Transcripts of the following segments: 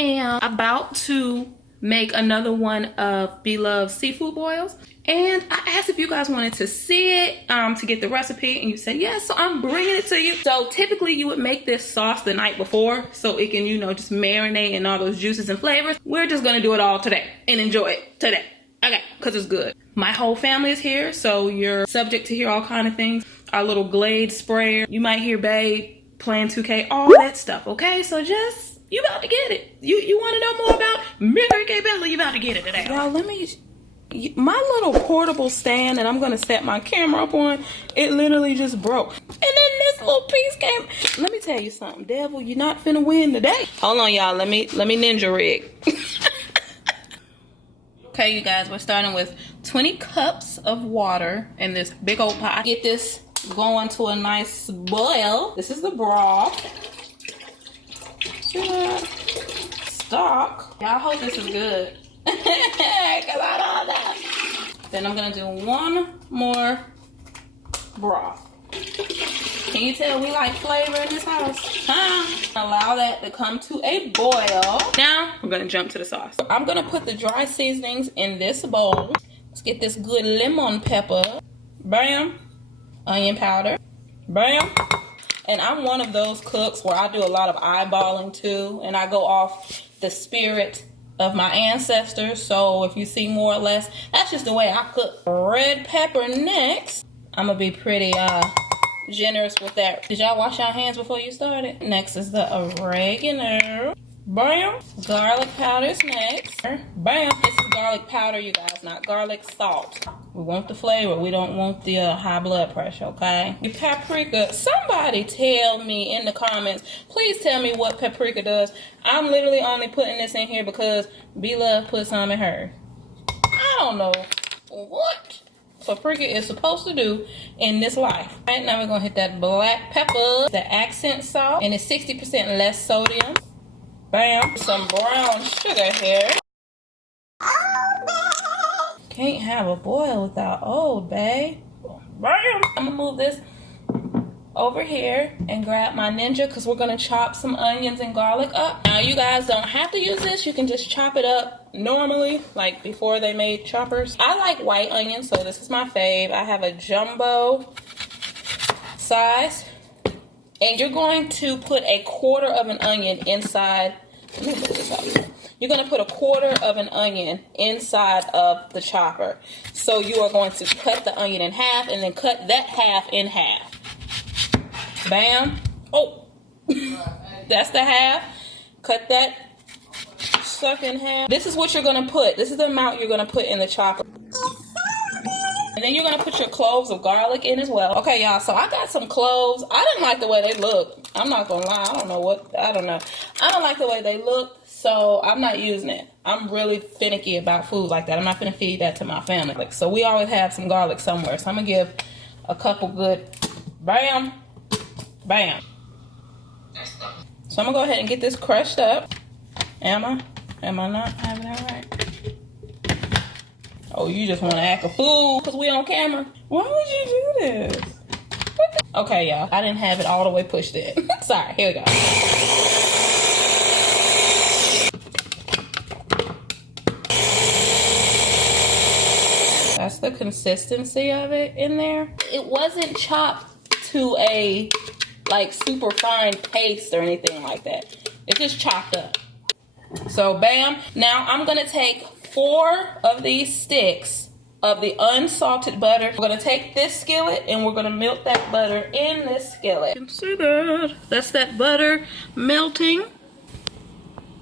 am about to make another one of Belove's seafood boils. And I asked if you guys wanted to see it, to get the recipe, and you said yes, so I'm bringing it to you. So typically you would make this sauce the night before so it can, you know, just marinate in all those juices and flavors. We're just gonna do it all today and enjoy it today. Okay, because it's good. My whole family is here, so you're subject to hear all kind of things. Our little Glade sprayer. You might hear Babe playing 2K, all that stuff, okay? So just, you about to get it. You want to know more about Mary Kay Bella, you about to get it today. Y'all, let me, my little portable stand that I'm going to set my camera up on, it literally just broke. And then this little piece came. Let me tell you something, devil, you're not finna win today. Hold on, y'all, let me ninja rig. Okay, you guys, we're starting with 20 cups of water in this big old pot. Get this going to a nice boil. This is the broth. Stock. Y'all hope this is good. Cause I don't know. Then I'm gonna do one more broth. Can you tell we like flavor in this house? Huh? Allow that to come to a boil. Now, we're gonna jump to the sauce. I'm gonna put the dry seasonings in this bowl. Let's get this good lemon pepper. Bam. Onion powder. Bam. And I'm one of those cooks where I do a lot of eyeballing too. And I go off the spirit of my ancestors. So if you see more or less, that's just the way I cook. Red pepper next. I'm gonna be pretty generous with that. Did y'all wash your hands before you started? Next is the oregano. Bam. Garlic powder's next. Bam. This is garlic powder, you guys, not garlic salt. We want the flavor. We don't want the high blood pressure, okay? The paprika. Somebody tell me in the comments. Please tell me what paprika does. I'm literally only putting this in here because Blove put some in her. I don't know what paprika is supposed to do in this life. All right, now we're gonna hit that black pepper, the accent salt, and it's 60% less sodium. Bam. Some brown sugar here. Can't have a boil without Old Bay. Bam. I'm gonna move this over here and grab my Ninja because we're gonna chop some onions and garlic up. Now you guys don't have to use this. You can just chop it up normally, like before they made choppers. I like white onions, so this is my fave. I have a jumbo size. And you're going to put a quarter of an onion inside. Let me move this out. You're going to put a quarter of an onion inside of the chopper. So you are going to cut the onion in half and then cut that half in half. Bam. Oh, that's the half. Cut that suck in half. This is what you're going to put. This is the amount you're going to put in the chopper. And then you're going to put your cloves of garlic in as well. Okay, y'all, so I got some cloves. I didn't like the way they look. I'm not going to lie. I don't know. I don't like the way they look, so I'm not using it. I'm really finicky about food like that. I'm not going to feed that to my family. Like, so we always have some garlic somewhere. So I'm going to give a couple good bam, bam. So I'm going to go ahead and get this crushed up. Am I not having that right? Oh, you just want to act a fool because we on camera? Why would you do this? Okay, y'all. I didn't have it all the way pushed in. Sorry. Here we go. That's the consistency of it in there. It wasn't chopped to a, like, super fine paste or anything like that. It's just chopped up. So, bam. Now, I'm going to take 4 of these sticks of the unsalted butter. We're going to take this skillet and we're going to melt that butter in this skillet. You can see that. That's that butter melting.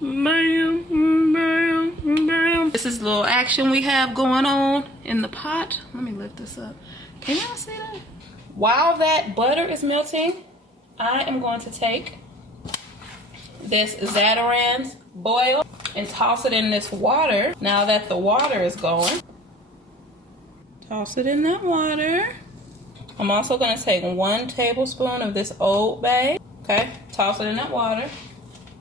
Bam, bam, bam. This is the little action we have going on in the pot. Let me lift this up. Can y'all see that? While that butter is melting, I am going to take this Zatarain's boil and toss it in this water. Now that the water is going, toss it in that water. I'm also going to take 1 tablespoon of this Old Bay. Okay, toss it in that water.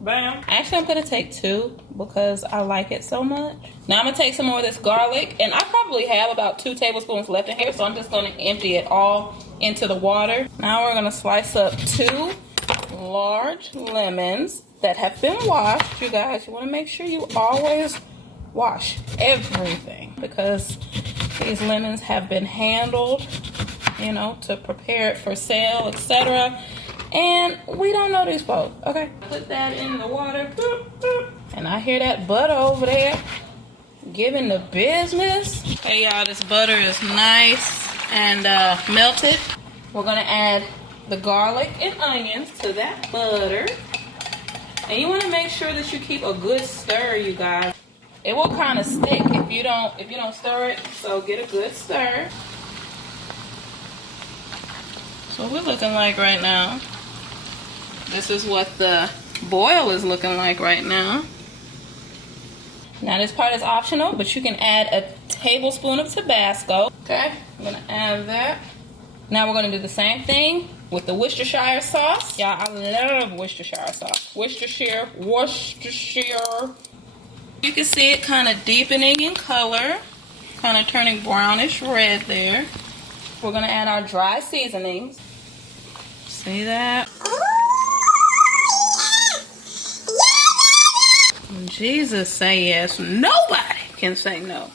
Bam. Actually, I'm going to take 2 because I like it so much. Now I'm going to take some more of this garlic, and I probably have about 2 tablespoons left in here, so I'm just going to empty it all into the water. Now we're going to slice up 2 large lemons that have been washed. You guys, you want to make sure you always wash everything because these lemons have been handled, you know, to prepare it for sale, etc. And we don't know these folks, okay? Put that in the water. And I hear that butter over there giving the business. Hey y'all, this butter is nice and melted. We're gonna add the garlic and onions to that butter. And you wanna make sure that you keep a good stir, you guys. It will kind of stick if you don't stir it, so get a good stir. So we're looking like right now. This is what the boil is looking like right now. Now this part is optional, but you can add a tablespoon of Tabasco. Okay, I'm gonna add that. Now we're gonna do the same thing with the Worcestershire sauce. Yeah, I love Worcestershire sauce. Worcestershire. You can see it kind of deepening in color, kind of turning brownish red there. We're gonna add our dry seasonings. See that? Jesus say yes. Nobody can say no.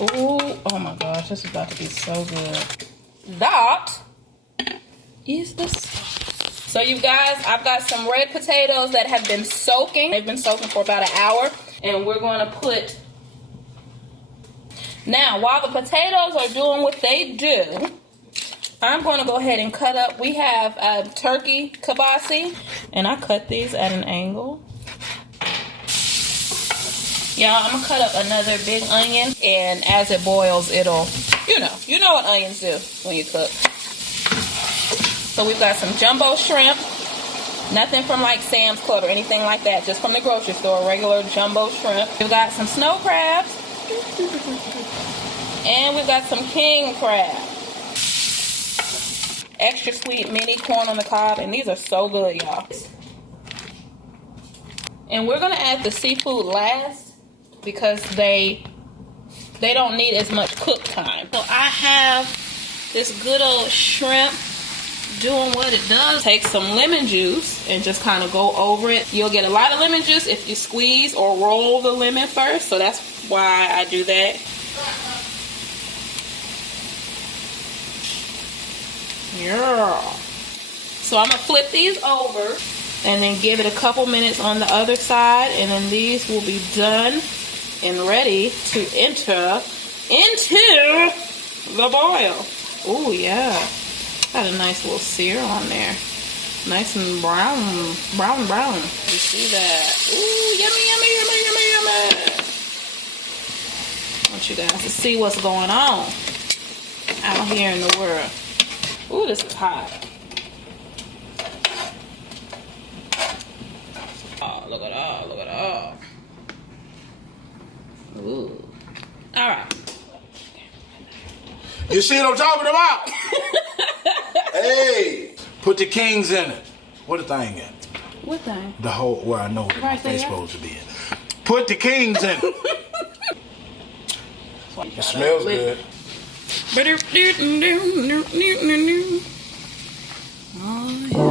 Oh my gosh, this is about to be so good. That is the sauce. So you guys, I've got some red potatoes that have been soaking. They've been soaking for about an hour. And we're going to put... Now, while the potatoes are doing what they do, I'm going to go ahead and cut up. We have turkey kibasi, and I cut these at an angle. Y'all, I'm going to cut up another big onion, and as it boils, it'll, you know what onions do when you cook. So we've got some jumbo shrimp. Nothing from like Sam's Club or anything like that, just from the grocery store, regular jumbo shrimp. We've got some snow crabs, and we've got some king crab. Extra sweet mini corn on the cob, and these are so good, y'all. And we're gonna add the seafood last because they don't need as much cook time. So I have this good old shrimp doing what it does. Take some lemon juice and just kind of go over it. You'll get a lot of lemon juice if you squeeze or roll the lemon first, so that's why I do that. Yeah. So I'm gonna flip these over and then give it a couple minutes on the other side, and then these will be done and ready to enter into the boil. Oh yeah, got a nice little sear on there, nice and brown. You see that? Ooh, yummy. I want you guys to see what's going on out here in the world. Ooh, this is hot. Oh, look at all. Ooh. All right. You see what I'm talking about? Hey, put the kings in it. What the thing in? What thing? The whole, where I know Right they're there. supposed to be in. Put the kings in it. It smells good. Oh, yeah.